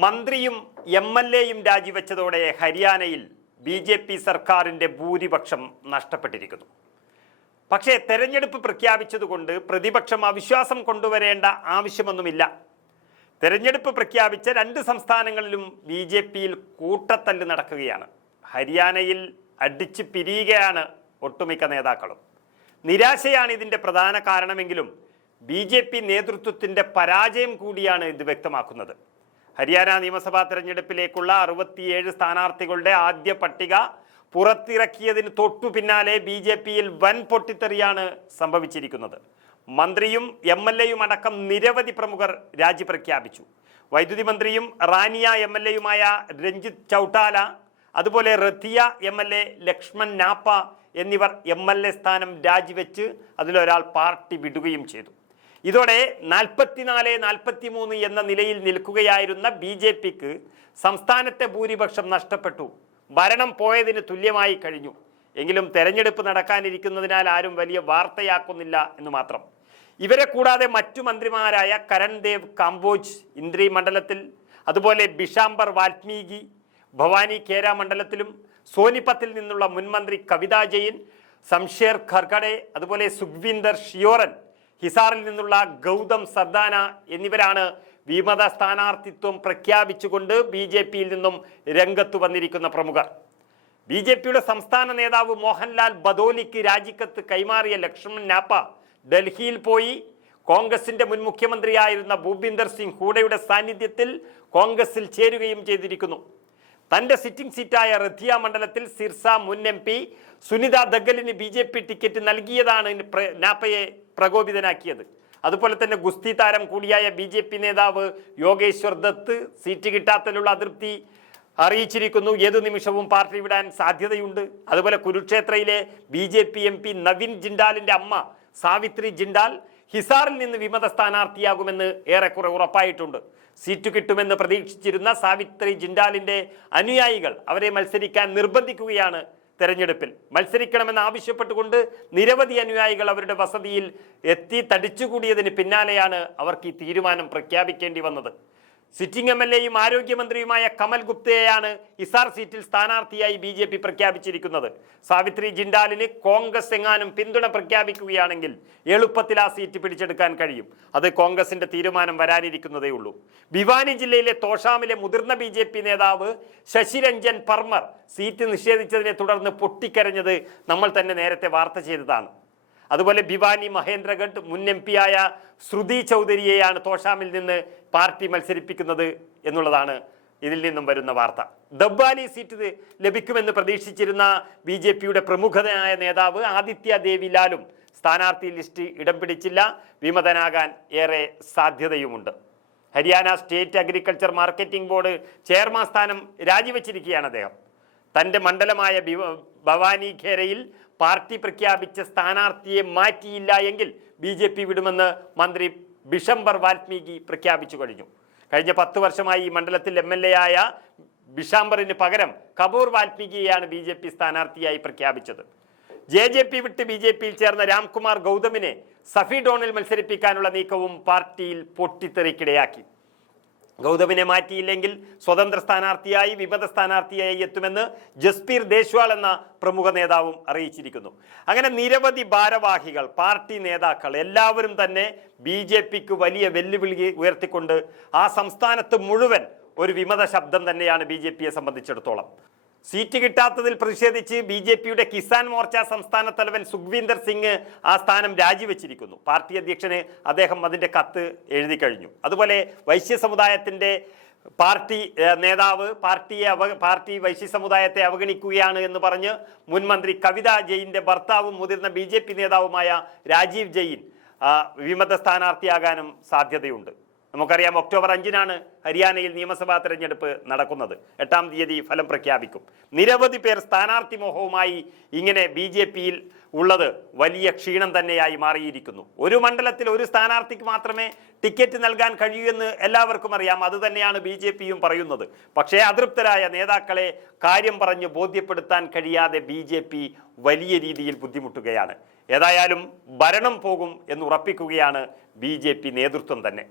മന്ത്രിയും M L എയും രാജിവെച്ചതോടെ ഹരിയാനയിൽ ബി ജെ പി സർക്കാരിന്റെ ഭൂരിപക്ഷം നഷ്ടപ്പെട്ടിരിക്കുന്നു. പക്ഷേ തെരഞ്ഞെടുപ്പ് പ്രഖ്യാപിച്ചതുകൊണ്ട് പ്രതിപക്ഷം അവിശ്വാസം കൊണ്ടുവരേണ്ട ആവശ്യമൊന്നുമില്ല. തെരഞ്ഞെടുപ്പ് പ്രഖ്യാപിച്ച രണ്ട് സംസ്ഥാനങ്ങളിലും ബി ജെ പിയിൽ കൂട്ടത്തല്ല് നടക്കുകയാണ്. ഹരിയാനയിൽ അടിച്ച് പിരിയുകയാണ് ഒട്ടുമിക്ക നേതാക്കളും. നിരാശയാണ് ഇതിന്റെ പ്രധാന കാരണമെങ്കിലും ബി ജെ പി നേതൃത്വത്തിന്റെ പരാജയം കൂടിയാണ് ഇത് വ്യക്തമാക്കുന്നത്. ഹരിയാന നിയമസഭാ തെരഞ്ഞെടുപ്പിലേക്കുള്ള അറുപത്തിയേഴ് സ്ഥാനാർത്ഥികളുടെ ആദ്യ പട്ടിക പുറത്തിറക്കിയതിന് തൊട്ടു പിന്നാലെ ബി ജെ പിയിൽ വൻ പൊട്ടിത്തെറിയാണ് സംഭവിച്ചിരിക്കുന്നത്. മന്ത്രിയും എം എൽ എയും അടക്കം നിരവധി പ്രമുഖർ രാജി പ്രഖ്യാപിച്ചു. വൈദ്യുതി മന്ത്രിയും റാനിയ എം എൽ എയുമായ രഞ്ജിത്ത് ചൗട്ടാല അതുപോലെ Ratia M L A Lakshman Napa എന്നിവർ എം എൽ എ സ്ഥാനം രാജിവെച്ച് അതിലൊരാൾ പാർട്ടി വിടുകയും ചെയ്തു. ഇതോടെ നാൽപ്പത്തിനാല് നാൽപ്പത്തിമൂന്ന് എന്ന നിലയിൽ നിൽക്കുകയായിരുന്ന ബി ജെ പിക്ക് സംസ്ഥാനത്തെ ഭൂരിപക്ഷം നഷ്ടപ്പെട്ടു. ഭരണം പോയതിന് തുല്യമായി കഴിഞ്ഞു. എങ്കിലും തെരഞ്ഞെടുപ്പ് നടക്കാനിരിക്കുന്നതിനാൽ ആരും വലിയ വാർത്തയാക്കുന്നില്ല എന്ന് മാത്രം. ഇവരെ കൂടാതെ മറ്റു മന്ത്രിമാരായ കരൺദേവ് കാംബോജ് ഇന്ദ്രി മണ്ഡലത്തിൽ അതുപോലെ ബിഷാംബർ വാൽമീകി ഭവാനി കേര മണ്ഡലത്തിലും സോനിപത്തിൽ നിന്നുള്ള മുൻമന്ത്രി കവിതാ ജയിൻ സംഷേർ ഖർഗഡെ അതുപോലെ സുഖ്വിന്ദർ ഷിയോറൻ ഹിസാറിൽ നിന്നുള്ള ഗൗതം സർദാന എന്നിവരാണ് വിമത സ്ഥാനാർത്ഥിത്വം പ്രഖ്യാപിച്ചുകൊണ്ട് ബി ജെ പിയിൽ നിന്നും രംഗത്തു വന്നിരിക്കുന്ന പ്രമുഖർ. ബി ജെ പിയുടെ സംസ്ഥാന നേതാവ് മോഹൻലാൽ ബദോലിക്ക് രാജിക്കത്ത് കൈമാറിയ ലക്ഷ്മൺ നാപ്പ ഡൽഹിയിൽ പോയി. കോൺഗ്രസിന്റെ മുൻ മുഖ്യമന്ത്രിയായിരുന്ന ഭൂപീന്ദർ സിംഗ് ഹൂഡയുടെ സാന്നിധ്യത്തിൽ കോൺഗ്രസിൽ ചേരുകയും ചെയ്തിരിക്കുന്നു. തന്റെ സിറ്റിംഗ് സീറ്റായ റഥിയ മണ്ഡലത്തിൽ സിർസ മുൻ എം പി സുനിത ദഗലിന് ബി ടിക്കറ്റ് നൽകിയതാണ് നാപ്പയെ പ്രകോപിതനാക്കിയത്. അതുപോലെ തന്നെ ഗുസ്തി താരം കൂടിയായ ബി ജെ പി നേതാവ് യോഗേശ്വർ ദത്ത് സീറ്റ് കിട്ടാത്തതിലുള്ള അതൃപ്തി അറിയിച്ചിരിക്കുന്നു. ഏതു നിമിഷവും പാർട്ടി വിടാൻ സാധ്യതയുണ്ട്. അതുപോലെ കുരുക്ഷേത്രയിലെ B J P M P Naveen ജിൻഡാലിന്റെ അമ്മ സാവിത്രി ജിൻഡാൽ ഹിസാറിൽ നിന്ന് വിമത സ്ഥാനാർത്ഥിയാകുമെന്ന് ഏറെക്കുറെ ഉറപ്പായിട്ടുണ്ട്. സീറ്റ് കിട്ടുമെന്ന് പ്രതീക്ഷിച്ചിരുന്ന സാവിത്രി ജിൻഡാലിന്റെ അനുയായികൾ അവരെ മത്സരിക്കാൻ നിർബന്ധിക്കുകയാണ് തെരഞ്ഞെടുപ്പിൽ മത്സരിക്കണമെന്ന് ആവശ്യപ്പെട്ടുകൊണ്ട് നിരവധി അനുയായികൾ അവരുടെ വസതിയിൽ എത്തി തടിച്ചുകൂടിയതിന് പിന്നാലെയാണ് അവർക്ക് ഈ തീരുമാനം പ്രഖ്യാപിക്കേണ്ടി വന്നത്. സിറ്റിംഗ് എം എൽ എയും ആരോഗ്യമന്ത്രിയുമായ കമൽ ഗുപ്തയെയാണ് ഇസാർ സീറ്റിൽ സ്ഥാനാർത്ഥിയായി ബി ജെ പി പ്രഖ്യാപിച്ചിരിക്കുന്നത്. സാവിത്രി ജിൻഡാലിന് കോൺഗ്രസ് എങ്ങാനും പിന്തുണ പ്രഖ്യാപിക്കുകയാണെങ്കിൽ എളുപ്പത്തിൽ ആ സീറ്റ് പിടിച്ചെടുക്കാൻ കഴിയും. അത് കോൺഗ്രസിന്റെ തീരുമാനം വരാനിരിക്കുന്നതേ ഉള്ളൂ. ഭിവാനി ജില്ലയിലെ തോഷാമിലെ മുതിർന്ന ബി ജെ പി നേതാവ് ശശിരഞ്ജൻ പർമർ സീറ്റ് നിഷേധിച്ചതിനെ തുടർന്ന് പൊട്ടിക്കരഞ്ഞത് നമ്മൾ തന്നെ നേരത്തെ വാർത്ത ചെയ്തതാണ്. അതുപോലെ ഭിവാനി മഹേന്ദ്രഗഡ് മുൻ എം ആയ ശ്രുതി ചൗധരിയെയാണ് തോഷാമിൽ നിന്ന് പാർട്ടി മത്സരിപ്പിക്കുന്നത് എന്നുള്ളതാണ് ഇതിൽ നിന്നും വരുന്ന വാർത്ത. ദബ്ബാലി സീറ്റ് ലഭിക്കുമെന്ന് പ്രതീക്ഷിച്ചിരുന്ന ബി ജെ പിയുടെ പ്രമുഖനായ നേതാവ് ആദിത്യ ദേവി ലാലും സ്ഥാനാർത്ഥി ലിസ്റ്റ് ഇടം പിടിച്ചില്ല. വിമതനാകാൻ ഏറെ സാധ്യതയുമുണ്ട്. Haryana state agriculture marketing board chairman സ്ഥാനം രാജിവെച്ചിരിക്കുകയാണ് അദ്ദേഹം. തന്റെ മണ്ഡലമായ ഭവാനി ഖേരയിൽ പാർട്ടി പ്രഖ്യാപിച്ച സ്ഥാനാർത്ഥിയെ മാറ്റിയില്ല എങ്കിൽ ബി ജെ പി വിടുമെന്ന് മന്ത്രി ബിഷംബർ വാൽമീകി പ്രഖ്യാപിച്ചു കഴിഞ്ഞു. കഴിഞ്ഞ പത്ത് വർഷമായി ഈ മണ്ഡലത്തിൽ എം എൽ എ ആയ ബിഷാംബറിന് പകരം കപൂർ വാൽമീകിയെയാണ് ബി ജെ പി സ്ഥാനാർത്ഥിയായി പ്രഖ്യാപിച്ചത്. ജെ ജെ പി വിട്ട് ബി ജെ പിയിൽ ചേർന്ന രാംകുമാർ ഗൗതമിനെ സഫി ഡോണിൽ മത്സരിപ്പിക്കാനുള്ള നീക്കവും പാർട്ടിയിൽ പൊട്ടിത്തെറിക്കിടയാക്കി. ഗൗതമിനെ മാറ്റിയില്ലെങ്കിൽ സ്വതന്ത്ര സ്ഥാനാർത്ഥിയായി വിമത സ്ഥാനാർത്ഥിയായി എത്തുമെന്ന് ജസ്പീർ ദേശ്വാൾ എന്ന പ്രമുഖ നേതാവും അറിയിച്ചിരിക്കുന്നു. അങ്ങനെ നിരവധി ഭാരവാഹികൾ പാർട്ടി നേതാക്കൾ എല്ലാവരും തന്നെ ബി ജെ പിക്ക് വലിയ വെല്ലുവിളി ഉയർത്തിക്കൊണ്ട് ആ സംസ്ഥാനത്ത് മുഴുവൻ ഒരു വിമത ശബ്ദം തന്നെയാണ് ബി ജെ പിയെ സംബന്ധിച്ചിടത്തോളം. സീറ്റ് കിട്ടാത്തതിൽ പ്രതിഷേധിച്ച് ബി ജെ പിയുടെ കിസാൻ മോർച്ച സംസ്ഥാന തലവൻ സുഖ്വീന്ദർ സിംഗ് ആ സ്ഥാനം രാജിവെച്ചിരിക്കുന്നു. പാർട്ടി അധ്യക്ഷന് അദ്ദേഹം അതിന്റെ കത്ത് എഴുതി കഴിഞ്ഞു. അതുപോലെ വൈശ്യ സമുദായത്തിന്റെ പാർട്ടി നേതാവ് പാർട്ടിയെ അവ പാർട്ടി വൈശ്യ സമുദായത്തെ അവഗണിക്കുകയാണ് എന്ന് പറഞ്ഞ് മുൻ മന്ത്രി കവിത ജെയിന്റെ ഭർത്താവും മുതിർന്ന ബി നേതാവുമായ രാജീവ് ജെയിൻ വിമത സ്ഥാനാർത്ഥിയാകാനും സാധ്യതയുണ്ട്. നമുക്കറിയാം ഒക്ടോബർ അഞ്ചിനാണ് ഹരിയാനയിൽ നിയമസഭാ തെരഞ്ഞെടുപ്പ് നടക്കുന്നത്. എട്ടാം തീയതി ഫലം പ്രഖ്യാപിക്കും. നിരവധി പേർ സ്ഥാനാർത്ഥി മോഹവുമായി ഇങ്ങനെ ബി ജെ പിയിൽ ഉള്ളത് വലിയ ക്ഷീണം തന്നെയായി മാറിയിരിക്കുന്നു. ഒരു മണ്ഡലത്തിൽ ഒരു സ്ഥാനാർത്ഥിക്ക് മാത്രമേ ടിക്കറ്റ് നൽകാൻ കഴിയൂ എന്ന് എല്ലാവർക്കും അറിയാം. അത് തന്നെയാണ് ബി ജെ പിയും പറയുന്നത്. പക്ഷേ അതൃപ്തരായ നേതാക്കളെ കാര്യം പറഞ്ഞ് ബോധ്യപ്പെടുത്താൻ കഴിയാതെ ബി ജെ പി വലിയ രീതിയിൽ ബുദ്ധിമുട്ടുകയാണ്. ഏതായാലും ഭരണം പോകും എന്ന് ഉറപ്പിക്കുകയാണ് ബി നേതൃത്വം തന്നെ.